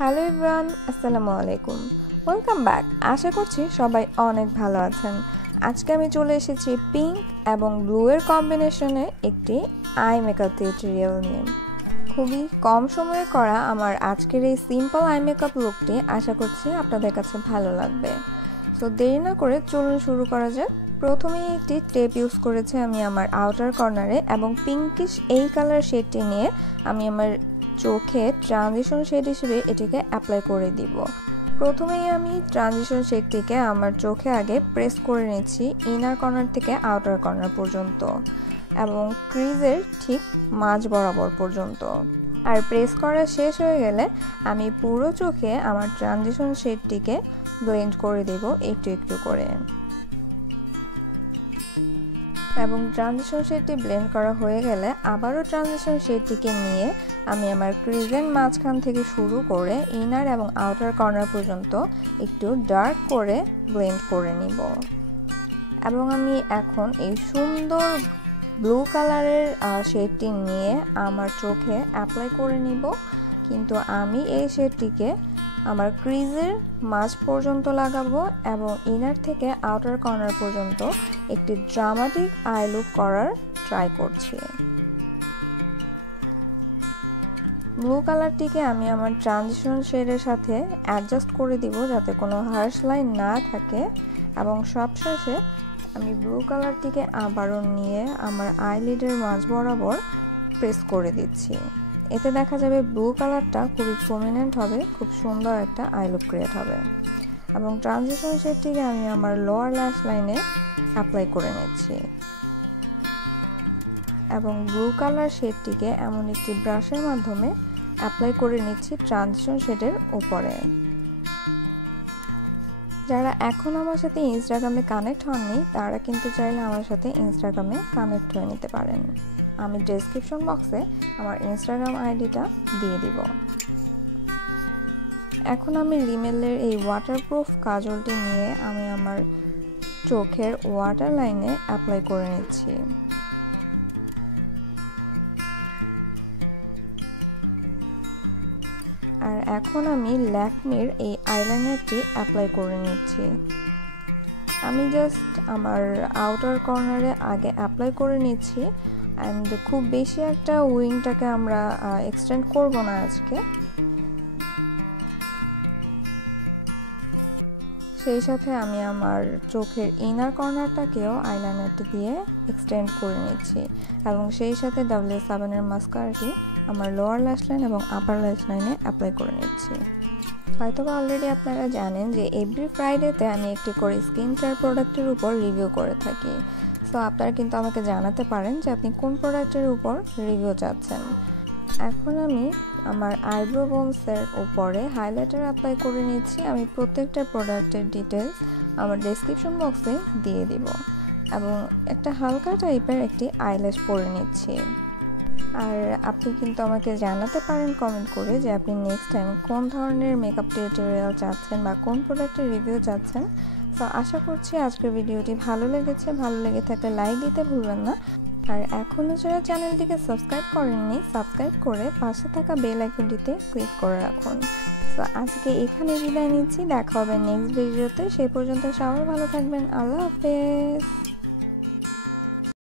Hello everyone, আসসালামু আলাইকুম। Welcome back. আশা করছি সবাই অনেক ভালো আছেন। আজকে আমি চলে এসেছি পিঙ্ক এবং ব্লু এর কম্বিনেশনে একটি আই মেকআপ টিউটোরিয়াল নিয়ে। খুবই কম সময়ে করা আমার আজকের এই সিম্পল আই মেকআপ লুকটি আশা করছি আপনাদের কাছে ভালো লাগবে। সো দেরি না করে চলুন শুরু করা যাক। প্রথমেই একটি টেপ ইউজ করেছি আমি আমার আউটার কর্নারে এবং পিঙ্কিশ এই কালার শেডটি নিয়ে আমি আমার চোখে ট্রানজিশন শেড হিসেবে এটিকে অ্যাপ্লাই করে দিব। প্রথমেই আমি ট্রানজিশন শেডটিকে আমার চোখে আগে প্রেস করে নিচ্ছি ইনার কর্নার থেকে আউটার কর্নার পর্যন্ত এবং ক্রিজের ঠিক মাঝ বরাবর পর্যন্ত। আর প্রেস করা শেষ হয়ে গেলে আমি পুরো চোখে আমার ট্রানজিশন শেডটিকে ব্লেন্ড করে দেব একটু একটু করে। এবং ট্রানজিশন শেডটি ব্লেন্ড করা হয়ে গেলে আবারও ট্রানজিশন শেডটিকে নিয়ে আমি আমার ক্রিজের মাঝখান থেকে শুরু করে ইনার এবং আউটার কর্নার পর্যন্ত একটু ডার্ক করে ব্লেন্ড করে নিব। এবং আমি এখন এই সুন্দর ব্লু কালারের শেডটি নিয়ে আমার চোখে অ্যাপ্লাই করে নিব, কিন্তু আমি এই শেডটিকে আমার ক্রিজের মাঝ পর্যন্ত লাগাবো এবং ইনার থেকে আউটার কর্নার পর্যন্ত একটি ড্রামাটিক আই লুক করার ট্রাই করছি। ব্লু কালারটিকে আমি আমার ট্রানজিশন শেডের সাথে অ্যাডজাস্ট করে দিব যাতে কোনো হার্শ লাইন না থাকে এবং সবশেষে আমি ব্লু কালারটিকে আবারও নিয়ে আমার আইলিডের মাঝ বরাবর প্রেস করে দিচ্ছি। এতে দেখা যাবে ব্লু কালারটা খুবই প্রমিনেন্ট হবে, খুব সুন্দর একটা আই লুক ক্রিয়েট হবে। এবং ট্রানজিশন শেডটিকে আমি আমার লোয়ার ল্যাশ লাইনে অ্যাপ্লাই করে নিচ্ছি এবং ব্লু কালার শেডটিকে এমন একটি ব্রাশের মাধ্যমে অ্যাপ্লাই করে নিচ্ছি ট্রানজিশন শেডের উপরে। যারা এখন আমার সাথে ইনস্টাগ্রামে কানেক্ট হননি তারা কিন্তু চাইলে আমার সাথে ইনস্টাগ্রামে কানেক্ট হয়ে নিতে পারেন। আমি ডেসক্রিপশন বক্সে আমার ইনস্টাগ্রাম আইডিটা দিয়ে দিব। এখন আমি রিমেলের এই ওয়াটারপ্রুফ কাজলটি নিয়ে আমি আমার চোখের ওয়াটার লাইনে অ্যাপ্লাই করে নিচ্ছি। আর এখন আমি ল্যাকমের এই আইলাইনারটি অ্যাপ্লাই করে নিচ্ছি। আমি জাস্ট আমার আউটার কর্নারে আগে অ্যাপ্লাই করে নিচ্ছি অ্যান্ড খুব বেশি একটা উইংটাকে আমরা এক্সটেন্ড করব না আজকে। সেই সাথে আমি আমার চোখের ইনার কর্নারটাকেও আইলাইনারটি দিয়ে এক্সটেন্ড করে নিচ্ছি এবং সেই সাথে W7 এর মাস্কারাটি আমার লোয়ার ল্যাশ লাইন এবং আপার ল্যাশ লাইনে অ্যাপ্লাই করে নিচ্ছি। হয়তো অলরেডি আপনারা জানেন যে এভরি ফ্রাইডেতে আমি একটি করে স্কিন কেয়ার প্রোডাক্টের উপর রিভিউ করে থাকি। সো আপনারা কিন্তু আমাকে জানাতে পারেন যে আপনি কোন প্রোডাক্টের উপর রিভিউ চাচ্ছেন। এখন আমি আমার আইব্রো বোনসের উপরে হাইলাইটার অ্যাপ্লাই করে নিচ্ছি। আমি প্রত্যেকটা প্রোডাক্টের ডিটেলস আমার ডেসক্রিপশন বক্সে দিয়ে দিব এবং একটা হালকা টাইপের একটি আইল্যাশ পরে নিচ্ছি। আর আপনি কিন্তু আমাকে জানাতে পারেন কমেন্ট করে যে আপনি নেক্সট টাইম কোন ধরনের মেকআপ টিউটোরিয়াল চাচ্ছেন বা কোন প্রোডাক্টের রিভিউ চাচ্ছেন। তো আশা করছি আজকের ভিডিওটি ভালো লেগেছে। ভালো লেগে থাকলে লাইক দিতে ভুলবেন না। আর এখনও যারা চ্যানেলটিকে সাবস্ক্রাইব করেননি সাবস্ক্রাইব করে পাশে থাকা বেল আইকনটিতে ক্লিক করে রাখুন। তো আজকে এখানে বিদায় নিচ্ছি, দেখা হবে নেক্সট ভিডিওতে। সেই পর্যন্ত সবাই ভালো থাকবেন। আল্লাহ হাফেজ।